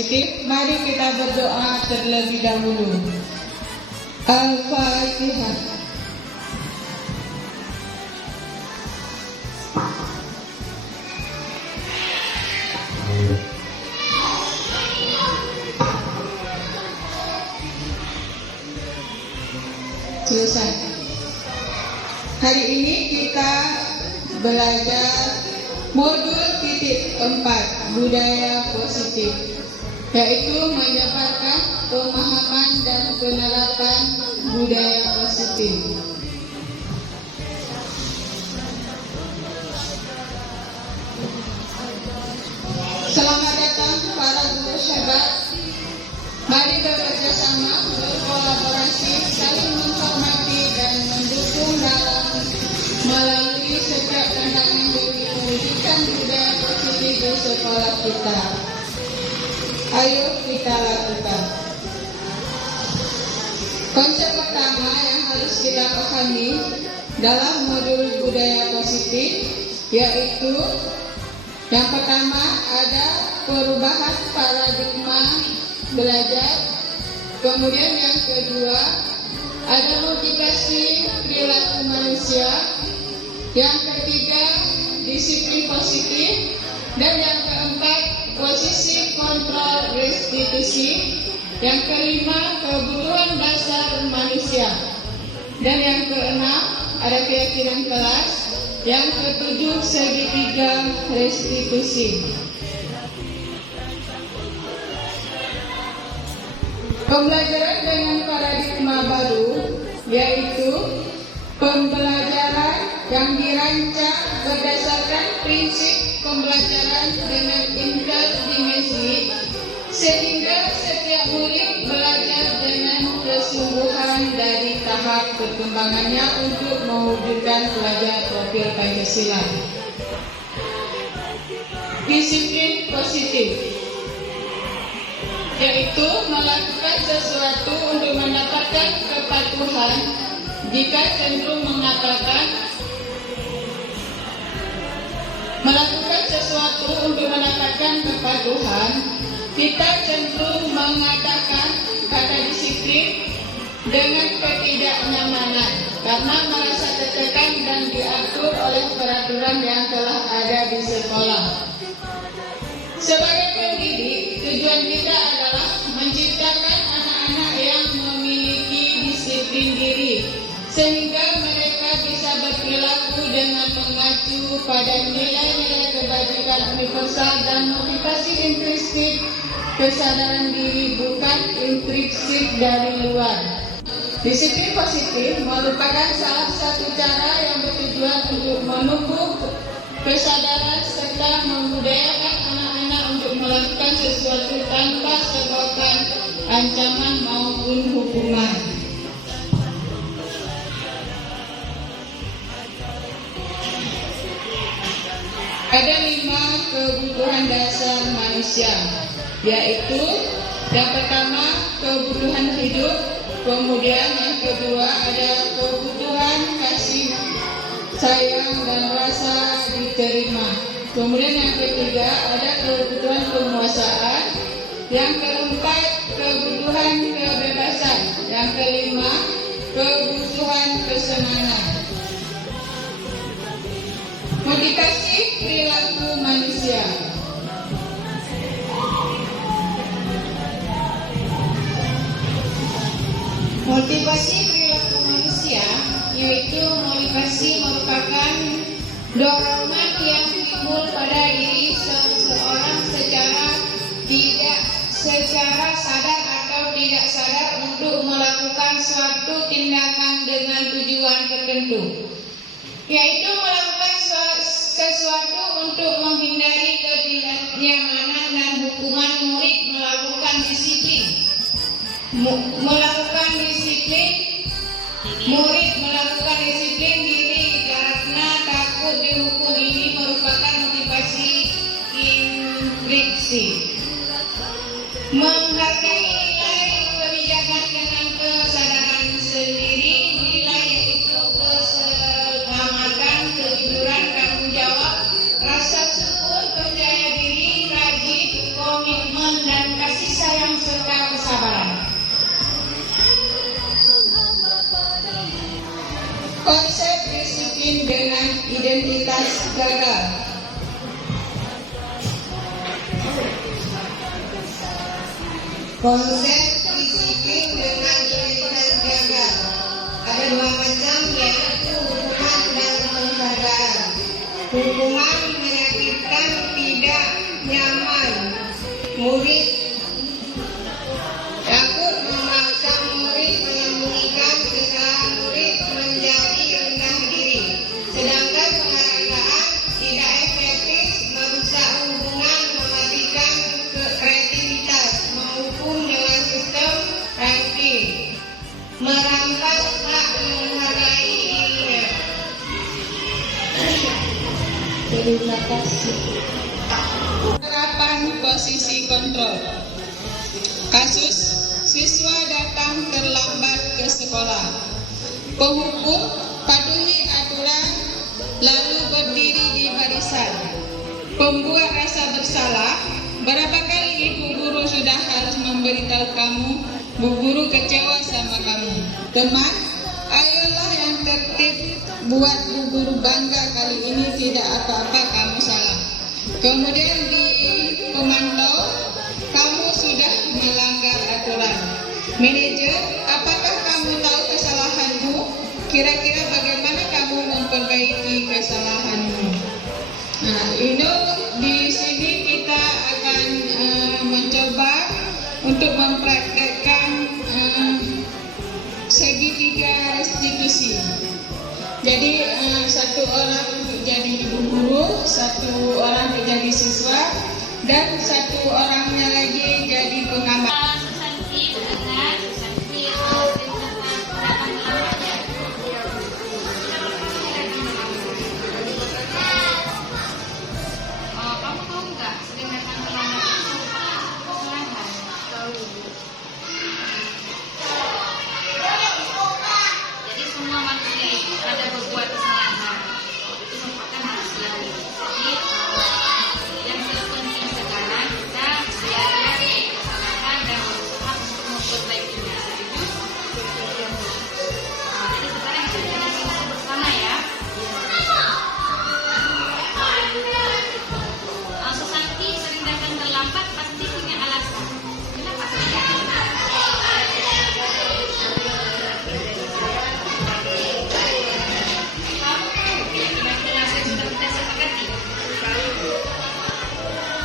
positif, mari kita berdoa terlebih dahulu. Al-Fatihah. Selesai. Hari ini kita belajar modul titik 4 budaya positif, yaitu menyebarkan pemahaman dan penerapan budaya positif. Selamat datang para guru hebat. Mari bekerja sama, berkolaborasi, saling menghormati dan mendukung dalam melalui setiap tantangan demi mewujudkan budaya positif di sekolah kita. Ayo kita lakukan. Konsep pertama yang harus kita pahami dalam modul budaya positif yaitu yang pertama ada perubahan paradigma belajar, kemudian yang kedua ada motivasi perilaku manusia, yang ketiga disiplin positif, dan yang keempat posisi kontrol restitusi, yang kelima kebutuhan dasar manusia, dan yang keenam ada keyakinan kelas, yang ketujuh segitiga restitusi. Pembelajaran dengan paradigma baru yaitu pembelajaran yang dirancang berdasarkan prinsip pembelajaran dengan interdimensi, sehingga setiap murid belajar dengan kesungguhan dari tahap perkembangannya untuk mewujudkan pelajar profil Pancasila. Disiplin positif yaitu melakukan sesuatu untuk mendapatkan kepatuhan. Jika cenderung mengatakan melakukan sesuatu untuk mendapatkan kepatuhan, kita cenderung mengatakan kata disiplin dengan ketidaknyamanan karena merasa tertekan dan diatur oleh peraturan yang telah ada di sekolah. Sebagai pendidik, tujuan kita adalah menciptakan anak-anak yang memiliki disiplin diri, sehingga mereka bisa berperilaku dengan mengacu pada nilai-nilai kebajikan universal dan motivasi intrinsik kesadaran diri, bukan intrinsik dari luar. Disiplin positif merupakan salah satu cara yang bertujuan untuk menumbuh kesadaran serta membudayakan anak-anak untuk melakukan sesuatu tanpa sebabkan ancaman maupun hukuman. Ada 5 kebutuhan dasar manusia, yaitu yang pertama kebutuhan hidup, kemudian yang kedua ada kebutuhan kasih sayang dan rasa diterima, kemudian yang ketiga ada kebutuhan penguasaan, yang keempat kebutuhan kebebasan, yang kelima kebutuhan kesenangan. Motivasi perilaku manusia. Motivasi perilaku manusia yaitu motivasi merupakan dorongan yang timbul pada diri seseorang secara sadar atau tidak sadar untuk melakukan suatu tindakan dengan tujuan tertentu, yaitu melakukan sesuatu untuk menghindari ketidaknyamanan dan hukuman. Murid melakukan disiplin. Murid melakukan disiplin diri karena takut dihukum. Ini merupakan motivasi intrinsik. Menghargai nilai kebijakan dengan kesadaran sendiri, nilai yaitu keselamatan, kejujuran, tanggung jawab, rasa syukur, percaya diri, rajin, komitmen, dan kasih Konsep disiplin dengan identitas gagal. Konsep disiplin dengan identitas gagal ada dua macam, yaitu hukuman dan penghargaan. Hukuman menyakitkan, tidak nyaman. Murid takut memaksa murid, menyembunyikan kesalahan murid, menjadi rendah diri. Sedangkan penghargaan tidak efektif, merusak hubungan, mematikan kreativitas, menghukum dengan sistem ranking, merampas hak menghargai dirinya. Terima kasih. Penerapan posisi kontrol. Kasus siswa datang terlambat ke sekolah. Penghukum patuhi aturan lalu berdiri di barisan. Pembuat rasa bersalah. Berapa kali ibu guru sudah harus memberitahu kamu, bu guru kecewa sama kamu. Teman, ayolah yang tertib, buat bu guru bangga, kali ini tidak apa-apa kamu salah. Kemudian di pemantau, kamu sudah melanggar aturan. Manajer, apakah kamu tahu kesalahanmu? Kira-kira bagaimana kamu memperbaiki kesalahanmu? Nah, ini di sini kita akan mencoba untuk mempraktekkan segitiga restitusi. Jadi satu orang untuk jadi ibu guru, satu orang untuk jadi siswa, dan satu orangnya lagi jadi pengamat. Jadi semua manusia itu ada berbuat kesalahan, itu merupakan manusiawi. Jadi yang terpenting sekarang kita belajar dari kesalahan dan berusaha untuk memperbaikinya. Jadi sekarang kita jadi bersama ya. Sesanti sering datang terlambat pasti punya alasan. Kenapa saya?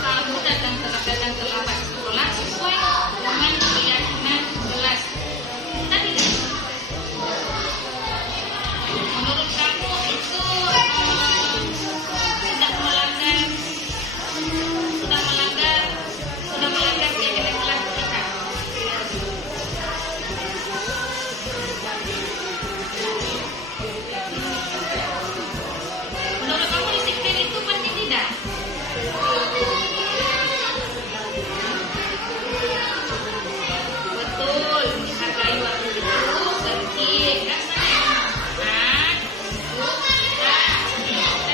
Kamu datang terlambat sekolah sesuai dengan keyakinan kelas. Tadi menurut kamu itu sudah melanggar keyakinan kelas kita. Menurut kamu disiplin itu penting tidak? Betul, menghargai waktu itu penting. Kan kita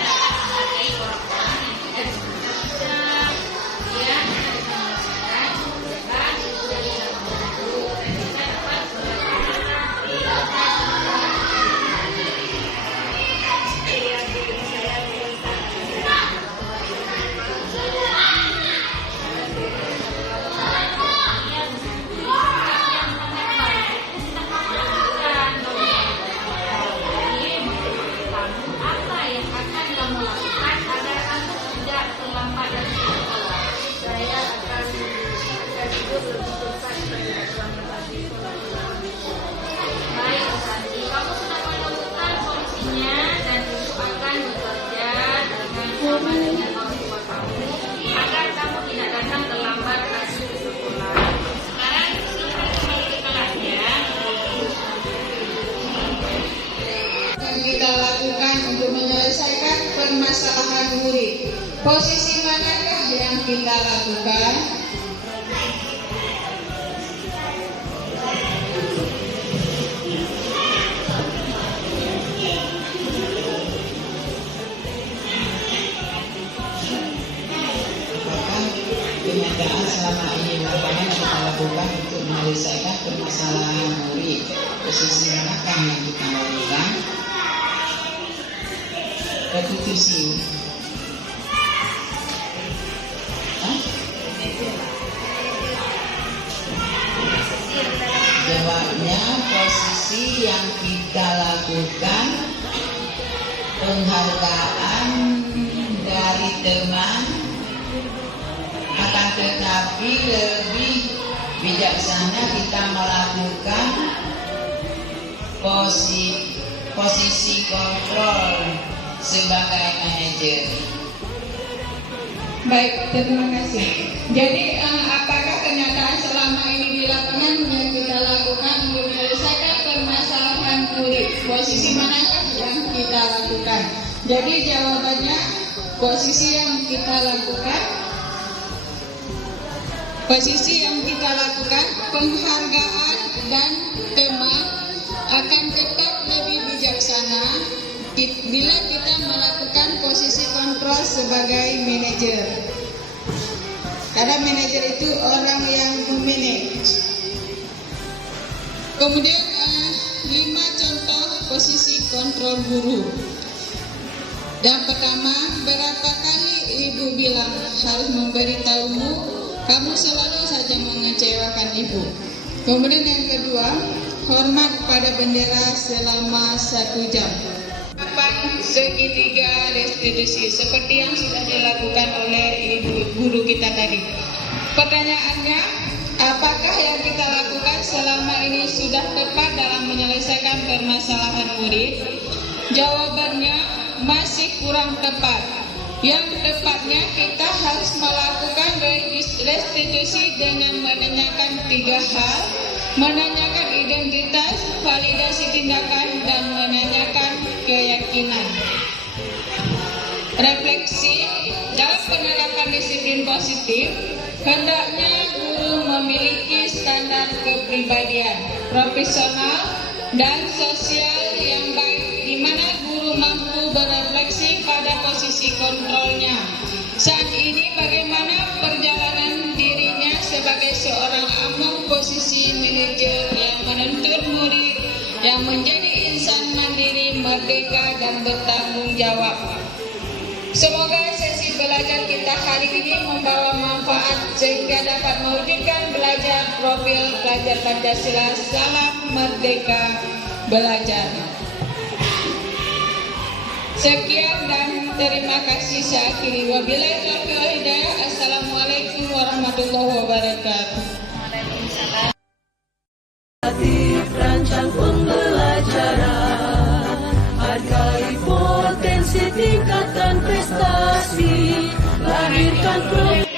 dapat menghargai orang-orang yang tidak bisa, ya, menyelesaikan tugas dari guru. Kita dapat apa yang akan kamu lakukan agar kamu tidak terlambat dari sekolah? Saya akan tidur lebih cepat dan terlambat di sekolah. Baik, Santi, kamu sudah menemukan solusinya dan ibu akan bekerja dengan sama dengan orang tua kamu agar kamu tidak datang terlambat lagi ke sekolah. Sekarang silakan kembali ke kelas ya. Yang kita lakukan untuk menyelesaikan permasalahan murid. Posisi manakah yang kita lakukan? Penyataan selama ini merupakan kita lakukan untuk menyelesaikan permasalahan murid. Posisi manakah yang kita lakukan? restitusi. Hah? Jawabnya, posisi yang kita lakukan penghargaan dari teman, akan tetapi lebih bijaksana kita melakukan posisi kontrol sebagai manajer. Baik, terima kasih. Jadi apakah kenyataan selama ini di lapangan yang kita lakukan untuk menyelesaikan permasalahan murid? Posisi manakah yang kita lakukan? Jadi jawabannya, posisi yang kita lakukan penghargaan dan teman akan tetap lebih bijaksana bila kita melakukan posisi kontrol sebagai manajer. Karena manajer itu orang yang memanage. Kemudian 5 contoh posisi kontrol guru. Yang pertama, berapa kali ibu bilang harus memberitahumu, kamu selalu saja mengecewakan ibu. Kemudian yang kedua, hormat pada bendera selama 1 jam. Segitiga restitusi seperti yang sudah dilakukan oleh ibu guru kita tadi. Pertanyaannya, apakah yang kita lakukan selama ini sudah tepat dalam menyelesaikan permasalahan murid? Jawabannya masih kurang tepat. Yang tepatnya kita harus melakukan restitusi dengan menanyakan 3 hal: menanyakan identitas, validasi tindakan, dan menanyakan keyakinan. Refleksi, dalam penerapan disiplin positif, hendaknya guru memiliki standar kepribadian, profesional, dan sosial yang baik, di mana guru mampu berefleksi pada posisi kontrolnya. Saat ini bagaimana perjalanan dirinya sebagai seorang among posisi manajer yang menuntut murid yang menjadi insan mandiri, merdeka, dan bertanggung jawab. Semoga sesi belajar kita hari ini membawa manfaat sehingga dapat mewujudkan belajar profil pelajar Pancasila. Salam merdeka belajar. Sekian dan terima kasih, saya akhiri. Wabillahi taufiq wal hidayah. Assalamualaikum warahmatullahi wabarakatuh. Rancang pembelajaran, hargai potensi tingkatan prestasi, lahirkan program.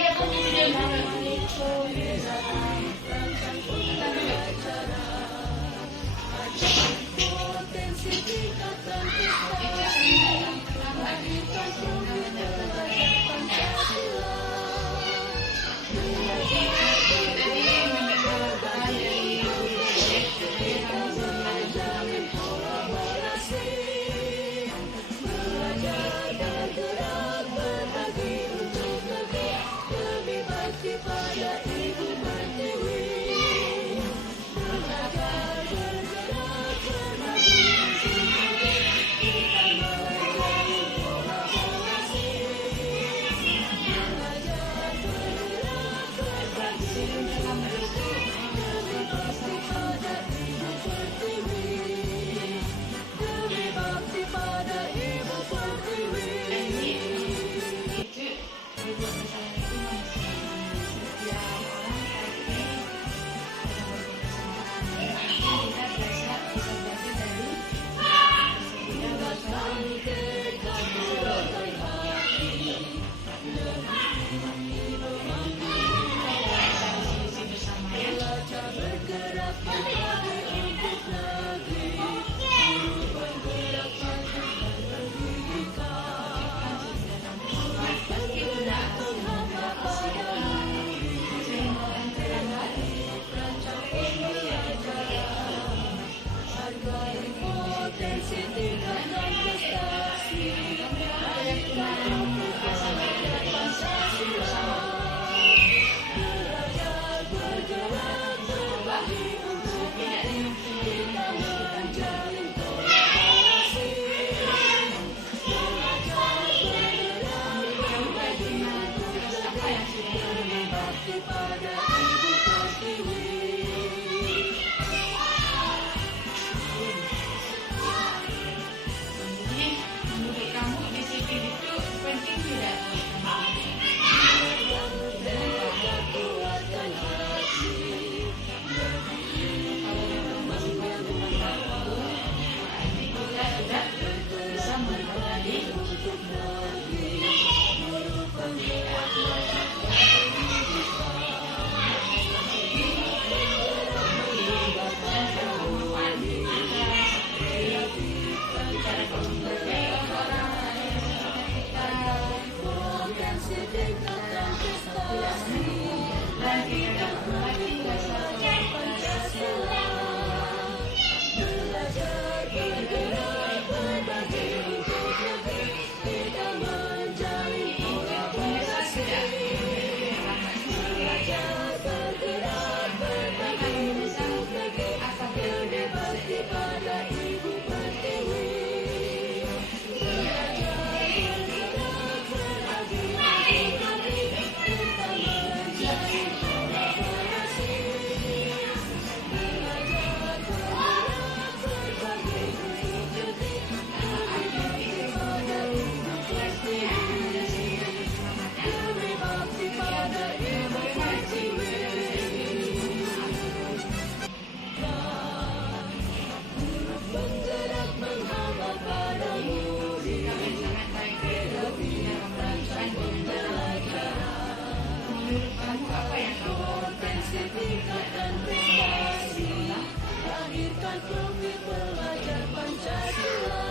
lahirkan profil pelajar Pancasila.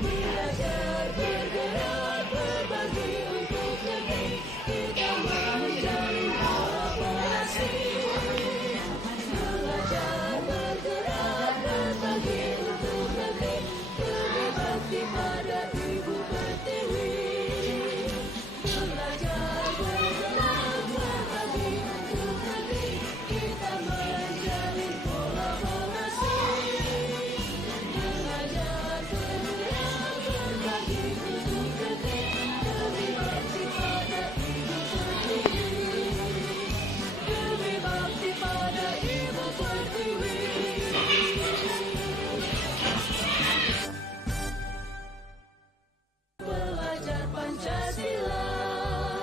Belajar bergerak berbagi untuk negeri, kita menjalin kolaborasi. Belajar bergerak berbagi untuk negeri, berbakti pada Ibu Pertiwi. Belajar bergerak berbagi untuk negeri, kita menjalin kolaborasi. Belajar bergerak berbagi untuk negeri, berbakti pada Ibu Pertiwi. Berbakti pada Ibu Pertiwi. Pelajar Pancasila.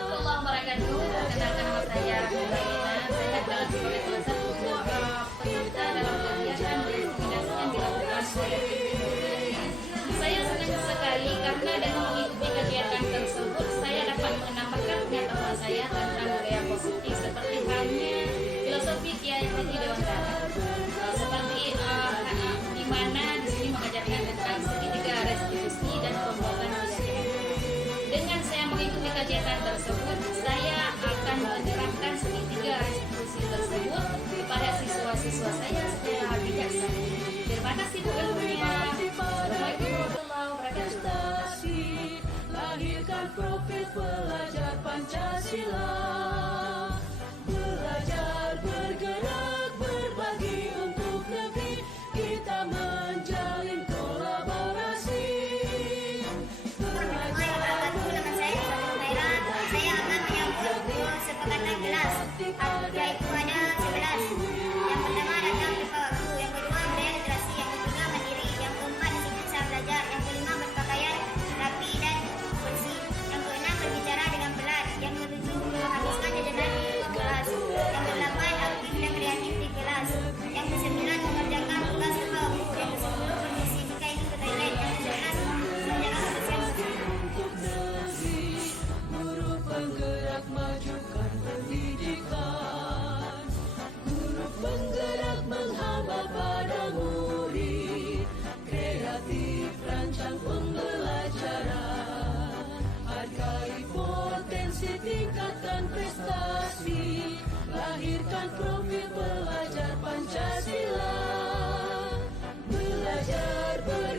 Allah wabarakatuh. Perkenalkan nama saya Melina. Saya adalah sebagai salah satu peserta dalam kegiatan rekomendasi yang dilakukan oleh saya. Senang sekali karena dengan mengikuti kegiatan tersebut saya dapat menambahkan pengetahuan saya tentang budaya positif seperti halnya filosofi Kiai Haji Dewantara. Seperti di mana di sini mengajarkan tentang segitiga restitusi dan pembuatan keyakinan. Dengan saya mengikuti kegiatan tersebut, saya akan menerapkan segitiga restitusi tersebut kepada siswa-siswa saya secara bijaksana. Terima kasih Bu ilmunya. Assalamualaikum warahmatullahi wabarakatuh. Prestasi, lahirkan profil pelajar Pancasila. Belajar bergerak berbagi untuk negeri, kita menjalin kolaborasi. Belajar bergerak Saya akan menyambut sepakatan kelas yaitu ada 11. Yang pertama datang lupa waktu, yang kedua budaya literasi, yang ketiga mandiri, yang keempat disiplin saat belajar, yang kelima berpakaian rapi dan bersih, yang keenam berbicara dengan pelan, yang ketujuh menghabiskan jajanan di kelas, yang kedelapan aktif dan kreatif di kelas, yang kesembilan mengerjakan tugas lupa waktu, yang kesepuluh bermisi jika ingin ke toilet, yang ke-11 menjaga kebersihan. untuk negeri, guru penggerak majukan pendidikan. Guru penggerak menghamba pada murid, kreatif rancang pembelajaran. Hargai potensi, tingkatkan prestasi, lahirkan program